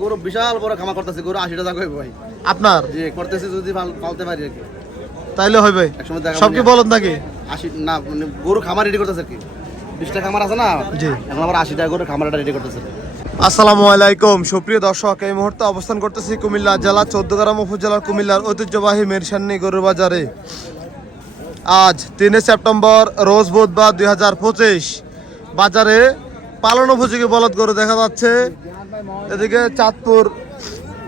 গরু বিশাল বড় খামা করতেছে গরু আশিটা টাকা ভাই। আপনার? যে করতেছে যদি পালতে পারি আর কি। তাইলে হইবে একসময় সব কি বলদ নাকি? আশি না মানে গরু খামার রেডি করতেছে আর কি। বিশটা খামার আছে না? জি। এখন আমার আশিটা গরু খামারটা রেডি করতেছে। আসসালামু আলাইকুম। সুপ্রিয় দর্শক এই মুহূর্তে অবস্থান করতেছি কুমিল্লা জেলা চৌদ্দগ্রাম উপজেলার কুমিল্লার ঐতিহ্যবাহী মিরসান্নি গরুর বাজারে। আজ তিনে সেপ্টেম্বর রোজ বুধবার দুই হাজার পঁচিশ। বাজারে পালন উপযোগী বলদ গরু দেখা যাচ্ছে। এদিকে চাঁদপুর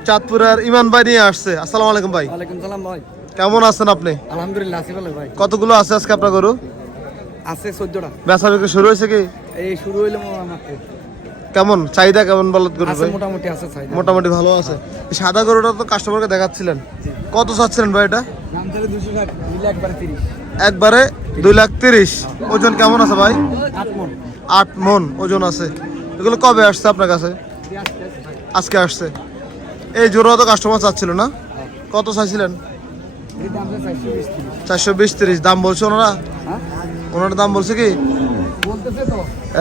চাঁদপুরের ইমান ভাই নিয়ে আসছে। আসসালামু আলাইকুম ভাই। ওয়ালাইকুম সালাম ভাই। কেমন আছেন আপনি? আলহামদুলিল্লাহ ভালো ভাই। কতগুলো আছে আজকে আপনার গরু? আছে চোদ্দটা। বেচা বিক্রি শুরু হয়েছে কি? এই শুরু হইল কেমন? চাহিদা কেমন বলদ গরু ভাই? মোটামুটি আছে চাই মোটামুটি ভালো আছে। সাদা গরুটা তো কাস্টমারকে দেখাচ্ছিলেন। কত চাচ্ছিলেন ভাই এটা? একবারে দুই লাখ তিরিশ। ওজন কেমন আছে ভাই? আট মন। আট মন ওজন আছে। এগুলো কবে আসছে আপনার কাছে? আজকে আসছে। এই জোড়া তো কাস্টমার চাচ্ছিল না? কত চাইছিলেন? চারশো বিশ তিরিশ। দাম বলছে ওনারা? ওনারা দাম বলছে কি?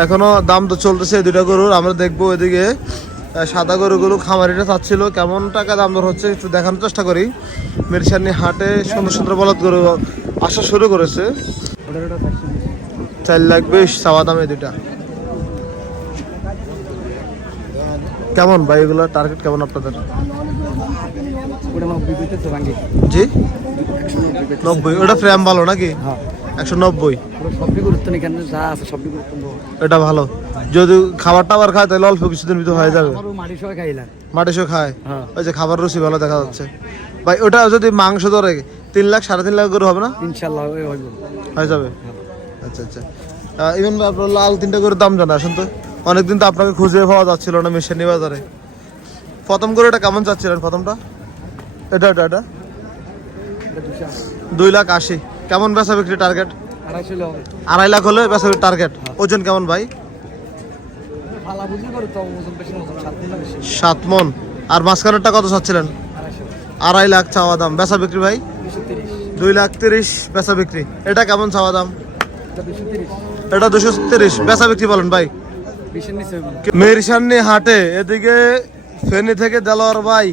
এখনও দাম তো চলতেছে দুটা গরুর। আমরা দেখব এদিকে সাদা গরুগুলো খামারিটা চাচ্ছিল। কেমন টাকা দাম দর হচ্ছে একটু দেখানোর চেষ্টা করি। মেরসানি হাটে সুন্দর সুন্দর বলদ গরু আসা শুরু করেছে। চার লাখ বিশ, চাওয়া দাম দুটা কেমন ভাই এগুলো টার্গেট কেমন আপনাদের? জি? নব্বই। ওটা ফ্রেম ভালো নাকি? হ্যাঁ। একশো নব্বই। এটা ভালো। যদি খাবার টাবার খায় তাহলে অল্প কিছুদিন ভিতরে হয়ে যাবে। মাটি মাটিসও খায়? হ্যাঁ। ওই যে খাবার রুচি ভালো দেখা যাচ্ছে। ভাই ওটা যদি মাংস ধরে তিন লাখ সাড়ে তিন লাখ করে হবে না? ইনশাল্লাহ হয়ে যাবে। আচ্ছা আচ্ছা। ইভেন আপনার লাল তিনটা করে দাম জানা আসুন তো। অনেকদিন তো আপনাকে খুঁজে পাওয়া যাচ্ছিল না মিশানি বাজারে। প্রথম করে এটা কেমন চাচ্ছিলেন প্রথমটা? এটা এটা এটা? দুই লাখ আশি। কেমন বেচা বিক্রি টার্গেট আড়াই লাখ হলে বেচা বিক্রি টার্গেট ওজন কেমন ভাই? সাত মন আর মাঝখানেরটা কত চাচ্ছিলেন? আড়াই লাখ চাওয়া দাম। বেচা বিক্রি ভাই? দুই লাখ তিরিশ বেচা বিক্রি। এটা কেমন চাওয়া দাম? এটা দুশো তিরিশ। এটা দুশো তিরিশ। বেচা বিক্রি বলেন ভাই। মেরিসান্নি হাটে এদিকে ফেনী থেকে দেলোয়ার ভাই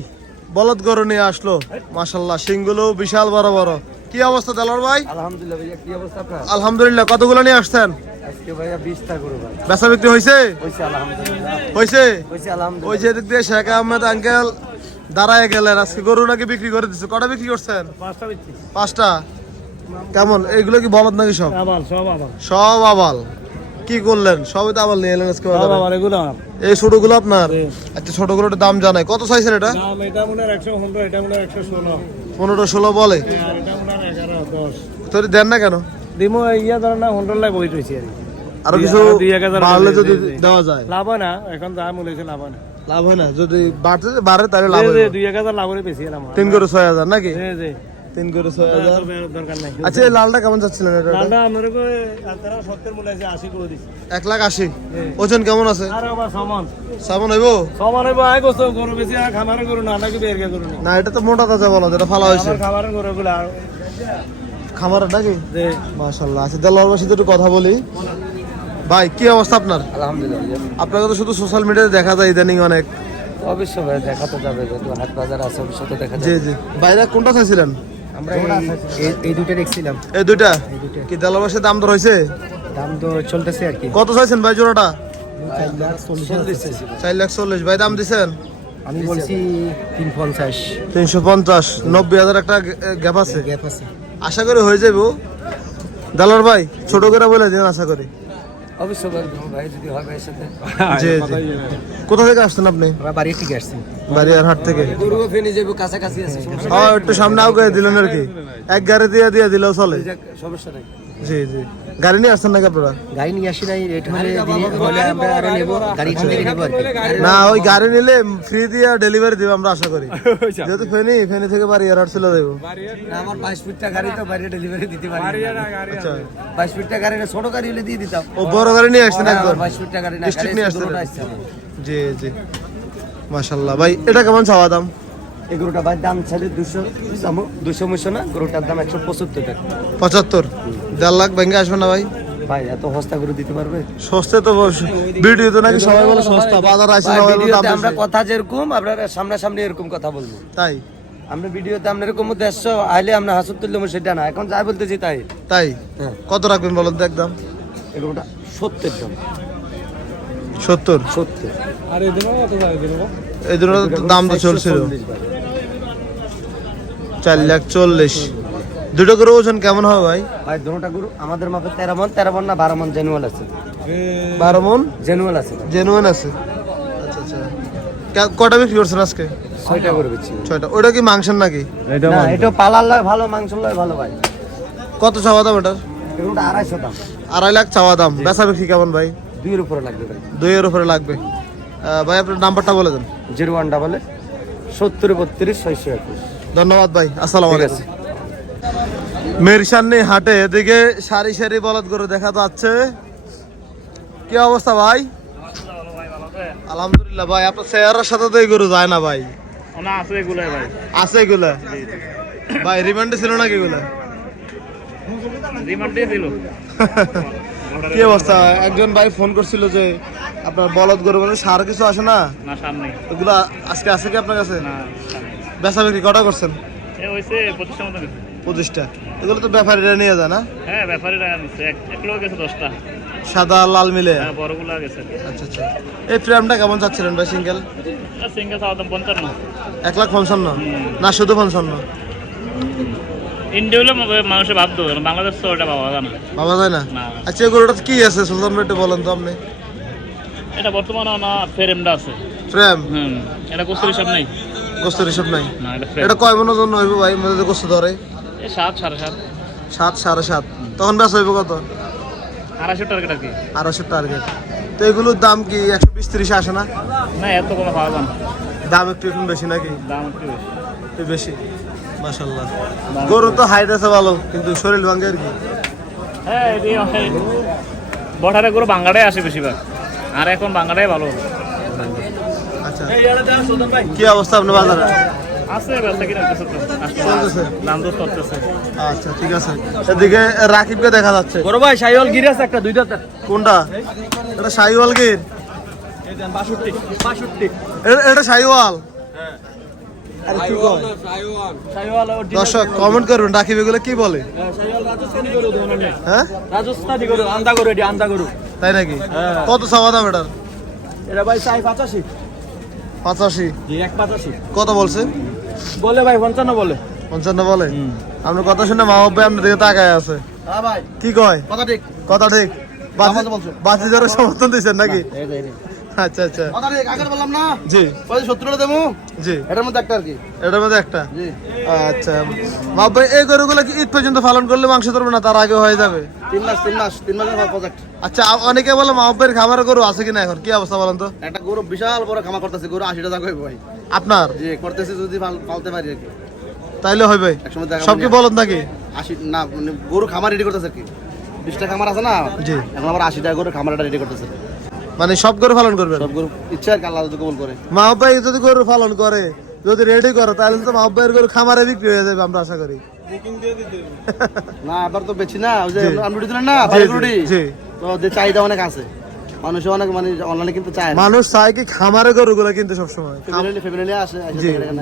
বলদ গরু নিয়ে আসলো। মাসাল্লাহ সিংগুলো বিশাল বড় বড়। কি অবস্থা দেলোয়ার ভাই? আলহামদুলিল্লাহ ভাইয়া কি অবস্থা আপনার? আলহামদুলিল্লাহ কতগুলো নিয়ে আসছেন? বেচা বিক্রি হয়েছে হয়েছে ওই যে এদিক দিয়ে শেখ আহমেদ আঙ্কেল দাঁড়ায় গেলেন আজকে গরু নাকি বিক্রি করে দিচ্ছে কটা বিক্রি করছেন? পাঁচটা কেমন? এগুলো কি বলদ নাকি সব? সব আবাল। কি করলেন? সবই তো আবাল নিয়ে এলেন আজকে। আবার এগুলো আমার। এই ছোটগুলো আপনার? আচ্ছা ছোটগুলোর দাম জানাই। কত চাইছেন এটা? দাম এটা মনে হয় একশো পনেরো এটা মনে হয় একশো ষোলো। পনেরো ষোলো বলে। আর এটা মনে হয় এগারো দশ। তোর দেন না কেন? দিমো ইয়া ধর না পনেরো লাখ বই রয়েছে আর। আরও কিছু বাড়লে হলে যদি দেওয়া যায়। লাভ হয় না এখন যা মূল্য লাভ হয় না। লাভ হয় না। যদি বাড়তে বাড়ে তাহলে লাভ হয় দুই এক হাজার লাভ করে বেশি তিন করে ছয় হাজার নাকি? তিন করে ছয় হাজার। তবে দরকার নাই। আচ্ছা লালটা কেমন যাচ্ছিলেন এটা? লালটা আপনার আপনারা সত্তর মূল্য আছে আশি করে দিচ্ছি এক লাখ আশি। ওজন কেমন আছে? হ্যাঁ। আর আবার সমান। সামন হইব? সমান হইব আয় গোস্ত গরু বেশি আর খামারের গরু না নাকি বের গরু না না এটা তো মোটা তাজা বলো যেটা ফালা হয়েছে। খামারের গরু গুলো আর খামার নাকি? মাশাল্লাহ আচ্ছা দেলোয়ার বাসী একটু কথা বলি। ভাই কি অবস্থা আপনার? আলহামদুলিল্লাহ। আপনাকে তো শুধু সোশ্যাল মিডিয়াতে দেখা যায় ইদানিং অনেক। অবশ্যই ভাই দেখা তো যাবে যেহেতু হাট বাজার আছে অবশ্যই তো দেখা জি জি। বাইরে কোনটা চাইছিলেন? আমরা এই- দুইটা দেখছিলাম। এই দুইটা? দুইটা। কি দেলোয়ার দাম দর হয়েছে? দাম তো চলতেছে আর কি। কত চাইছেন ভাই জোড়াটা? চল্লিশ চার লাখ চল্লিশ। ভাই দাম দিছেন? আমি বলছি তিন পঞ্চাশ। তিনশো পঞ্চাশ। নব্বই হাজার একটা গ্যাপ আছে? গ্যাপ আছে। আশা করি হয়ে যাব দালার ভাই ছোট করে বলে দিন আশা করি। অবশ্যই ভাই ভাই যদি হয় সাথে। জি জি। কোথা থেকে আসছেন আপনি? আমরা বাড়ি থেকে আসছি। বাড়িয়ার হাট থেকে গরুও ফেনে যাব কাছাকাছি আছে হ্যাঁ একটু সামনে আগে দিলেন আর কি। এক গাড়ি দিয়ে দিয়ে দিলেও চলে। সমস্যা নাই। জি জি। গাড়ি নিয়ে আসছেন নাকি আপনারা? গাড়ি নিয়ে আসি নাই রেট হলে আমরা আরও নেব গাড়ি থেকে নেব আর না ওই গাড়ি নিলে ফ্রি দিয়ে ডেলিভারি দিব আমরা আশা করি। যেহেতু ফেনি ফেনি থেকে বাড়িয়ার হাট চলে দেবো না, আমার বাইশ ফুটটা গাড়ি তো বাইরে ডেলিভারি দিতে পারি আচ্ছা। বাইশ ফুটটা গাড়ি না ছোট গাড়ি হলে দিয়ে দিতাম। ও বড় গাড়ি নিয়ে আসছেন একদম? বাইশ ফুটটা গাড়ি না নিয়ে আসছেন? জি জি। মাশাল্লাহ ভাই এটা কেমন চাওয়া দাম? এই গরুটা ভাই দাম চাইলে দুশো দুশো মুশো না গরুটার দাম একশো পঁচাত্তর টাকা। পঁচাত্তর? দেড় লাখ ব্যাংকে আসবে না ভাই? ভাই এত সস্তা করে দিতে পারবে? সস্তা তো ভিডিও তো নাকি সবাই বলে সস্তা বাজার আসে সবাই বলে আমরা কথা যেরকম আপনারা সামনাসামনি এরকম কথা বলব। তাই? আমরা ভিডিওতে এরকম দেড়শো আইলে আমরা হাসুর তুললে সেটা না এখন যাই বলতেছি তাই। তাই? হ্যাঁ। কত রাখবেন বলেন তো একদম? দাম সত্তর। সত্য এই দুটো দাম? তো চলছিল। চার লাখ চল্লিশ। দুটো করে ওজন কেমন হবে ভাই? ভাই দুটা গরু আমাদের মাপে তেরো মন তেরো মন না বারো মন জেনুয়াল আছে। বারো মন? জেনুয়াল আছে। জেনুইন আছে। আচ্ছা আচ্ছা। কটা বিক্রি করছেন আজকে? ছয়টা করে দিচ্ছি ছয়টা। ওটা কি মাংসের নাকি? না এটা পালার লয় ভালো মাংস লয় ভালো ভাই। কত চাওয়া দাম এটার? আড়াইশো দাম। আড়াই লাখ চাওয়া দাম। বেচা বিক্রি কেমন ভাই? দুইয়ের উপরে লাগবে ভাই। দুইয়ের উপরে লাগবে। ভাই আপনার নাম্বারটা বলে দেন। জিরো ওয়ান ডাবল সত্তর বত্রিশ ছয়শো একুশ। ধন্যবাদ ভাই আসসালামু আলাইকুম। মেরসান্নি হাটে এদিকে সারি সারি বলদ গরু দেখা যাচ্ছে। কি অবস্থা ভাই? আলহামদুলিল্লাহ ভাই আপনার চেহারার সাথে তো এই গরু যায় না ভাই। আছে এগুলাই ভাই। আছে এগুলা? ভাই রিমান্ডে ছিল নাকি এগুলা? রিমান্ডে ছিল। কি অবস্থা? একজন ভাই ফোন করছিল যে আপনার বলদ গরু মানে সার কিছু আসে না? না সামনে এগুলা আজকে আছে কি আপনার কাছে? না বেচা বিক্রি কটা করছেন? পঁচিশটা। এগুলো তো ব্যাপারীরা নিয়ে যায় না? হ্যাঁ ব্যাপারীরা নিচ্ছে এক এক লোক গেছে দশটা। সাদা লাল মিলে? হ্যাঁ গেছে। আচ্ছা আচ্ছা। এই ফ্রেমটা কেমন চাচ্ছিলেন ভাই সিঙ্গেল? এক লাখ পঞ্চান্ন? না শুধু পঞ্চান্ন? ইন্ডিয়া হলে মানুষের ভাবতো বাংলাদেশ তো ওটা পাওয়া যায় না। পাওয়া যায় না। আচ্ছা গরুটা কি আছে? সুলতান ভাই একটু বলেন তো আপনি। এটা বর্তমানে না ফ্রেমটা আছে। ফ্রেম? হুম এটা কস্তুরি সব নেই। গোস্তের হিসাব নাই? না এটা এটা কয় মনের জন্য হইব ভাই? মধ্যে গোস্ত ধরে। সাত সাড়ে সাত। সাত সাড়ে সাত। তখন বেশ হইব কত? আড়াইশো টার্গেট আর কি। আড়াইশো টার্গেট। তো এগুলোর দাম কি একশো বিশ তিরিশে আসে না? না এত কোনো পাওয়া যায় না। দাম একটু এখন বেশি নাকি? দাম একটু বেশি। একটু বেশি। মাশাল্লাহ গরু তো হাইট আছে ভালো কিন্তু শরীর ভাঙ্গে আর কি। হ্যাঁ বঠারে গরু বাঙ্গাটাই আসে বেশিরভাগ। আর এখন বাঙ্গাটাই ভালো। আচ্ছা। কি অবস্থা আপনার বাজারে? আছে ব্যবসা কিনা কিছু তো আসলে চলতেছে। দাম দর করতেছে আচ্ছা ঠিক আছে। এদিকে রাকিবকে দেখা যাচ্ছে। বড় ভাই সাইওয়াল গিরে আছে একটা দুইটা কোনটা? এটা শাহিওয়াল গির? এটা? সাইওয়াল দর্শক কমেন্ট করবেন রাকিব এগুলো কি বলে? সাইওয়াল রাজস্থানি হ্যাঁ? আন্দা গরু তাই নাকি? কত চাওয়া দাম এটার? এটা ভাই চাই পঁচাশি। পঁচাশি? এক পঁচাশি। কত বলছে? বলে ভাই পঞ্চান্ন বলে। পঞ্চান্ন বলে? আপনার কথা শুনে মা বাবা আপনার দিকে তাকায় আছে। হ্যাঁ কি কয়? কথা ঠিক। কথা ঠিক। বাসি যারা সমর্থন দিচ্ছেন নাকি? আচ্ছা আচ্ছা। আগে বললাম না? জি। ওই সত্তরটা দেবো? জি। এটার মধ্যে একটা আর কি। এটার মধ্যে একটা? জি। আচ্ছা। ভাই এই গরুগুলো কি ঈদ পর্যন্ত পালন করলে মাংস ধরবে না? তার আগে হয়ে যাবে। তিন মাস তিন মাস তিন মাসের প্রজেক্ট আচ্ছা অনেকে বলে মাহবের খামারের গরু আছে কিনা এখন? কি অবস্থা বলেন তো? একটা গরু বিশাল বড় খামার করতেছে গরু আশিটা টাকা হইবে ভাই। আপনার? জি করতেছি যদি পালতে পারি আর কি। তাইলে দেখা সব কি বলেন নাকি? আশি না মানে গরু খামার রেডি করতেছে আর কি। বিশটা খামার আছে না? জি। এখন আবার আশিটা গরু খামারটা রেডি করতেছে। মানে সব গরু পালন করবেন? সব গরু ইচ্ছা আর আল্লাহ যদি কবুল করে। মাহবাই যদি গরু পালন করে যদি রেডি করে তাহলে তো মাহবাইয়ের গরু খামারে বিক্রি হয়ে যাবে আমরা আশা করি। না এবার তো বেশি না ওই যে জি। আনরুটি দিলেন না বাড়ি। তো যে চাহিদা অনেক আছে। মানুষ অনেক মানে অনলাইনে কিন্তু চায় মানুষ চায় কি খামারে গরুগুলো কিন্তু সবসময়। ফ্যামিলি ফ্যামিলি আসে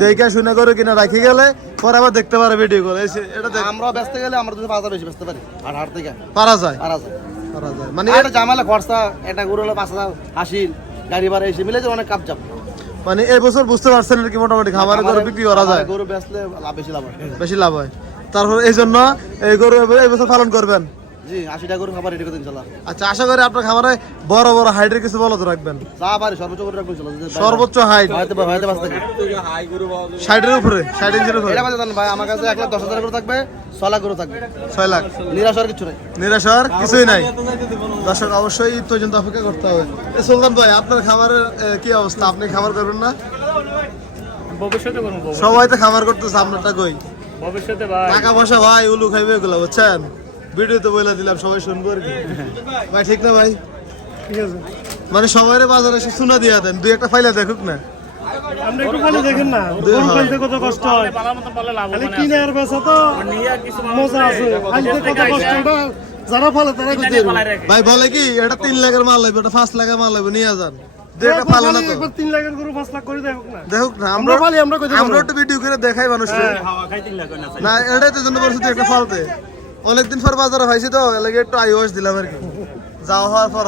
দেখে। শুনে করে কিনা রাখি গেলে পরে আবার দেখতে পারে ভিডিও করে এসে এটা আমরা ব্যস্ত গেলে আমরা বেশি ব্যস্ত পারি আর হাট থেকে। পারা যায়। আর আছে পারা যায়। মানে এটা একটা জামালা খরচা একটা গরু হলো পাঁচ হাজার হাসিল গাড়ি ভাড়া এসে মিলে যে অনেক কাপ চাপ। মানে এই বছর বুঝতে পারছেন কি মোটামুটি খামারে গরু বিক্রি করা যায়? গরু বেচলে লাভ বেশি লাভ হয়। বেশি লাভ হয়। তারপর এই জন্য এই গরু এই বছর পালন করবেন? জি আশিটা গরু খাবার রেডি করে ইনশাল্লাহ আচ্ছা আশা করি আপনার খামারে বড় বড় হাইটের কিছু বলদ রাখবেন। যা পারি সর্বোচ্চ করে রাখব সর্বোচ্চ হাইট হয়তো হয়তো বাঁচতে থাকে ষাটের উপরে ষাট ইঞ্চির উপরে? এটা বাজে ভাই আমার কাছে এক লাখ দশ হাজার গরু থাকবে ছ লাখ গরু থাকবে। ছয় লাখ। নিরাশ কিছু নেই। নিরাশার কিছুই নাই। দর্শক অবশ্যই ঈদ পর্যন্ত অপেক্ষা করতে হবে। সুলতান ভাই আপনার খামারের এ, কি অবস্থা? আপনি খামার করবেন না? ভবিষ্যতে করব সবাই তো খামার করতেছে আপনারটা কই? ভবিষ্যতে ভাই। টাকা পয়সা ভাই উলু খাইবে এগুলো বুঝছেন? ভিডিওতে বলে দিলাম সবাই শুনব আর কি। ভাই ঠিক না ভাই? ঠিক আছে মানে সবাই বাজারে এসে শোনা দিয়া দেন দুই একটা ফাইলা দেখুক না। আপনি একটু দেখেন না গরু পালতে কত কষ্ট হয়। পালার মতন পারলে লাভ খালি মানে কিনে আর বেচা তো নিয়ে কিছু মানুষ মজা আছে। পালতে কত কষ্ট যারা ফলে তারা করতে। ভাই বলে কি এটা তিন লাখের মাল লাগবে এটা পাঁচ লাখের মাল লাগবে নিয়ে যান। দু একটা পালে না তো। একবার তিন লাখের গরু পাঁচ লাখ করে না। দেখুক না আমরা আমরা আমরা কইতে আমরা একটু ভিডিও করে দেখাই মানুষকে। না এটাই তো জন্য বলছি একটা ফালতে। অনেকদিন পর বাজারে পাইছি তো এলাকা একটু আইওয়াস দিলাম আর কি। যাওয়া হওয়ার পর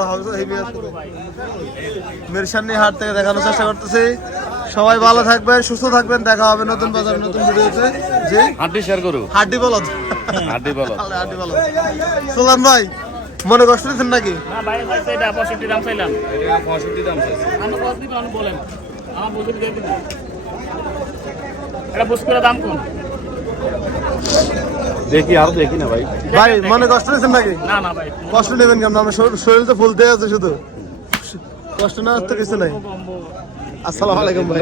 মেরসানি হাট থেকে দেখানোর চেষ্টা করতেছি। সবাই ভালো থাকবেন সুস্থ থাকবেন দেখা হবে নতুন বাজার নতুন ভিডিওতে। জি? হাড্ডি শেয়ার করু। হাড্ডি বলদ। হাড্ডি বলো হাড্ডি বলদ। সোলান ভাই মনে কষ্ট দিচ্ছেন নাকি? না ভাই এটা পঁয়ষট্টি দাম চাইলাম। পঁয়ষট্টি দাম চাইছে। আমি কত দিবেন আপনি বলেন। আমার বুঝে দিয়ে দিন। এটা বুঝ করে দাম কোন দেখি আর দেখি না ভাই। ভাই মনে কষ্ট দিচ্ছেন নাকি? না না ভাই। কষ্ট নেবেন কেন আমার শরীর- শরীর তো ফুলতে আছে শুধু। কষ্ট না তো কিছু নাই। আসসালামু আলাইকুম ভাই।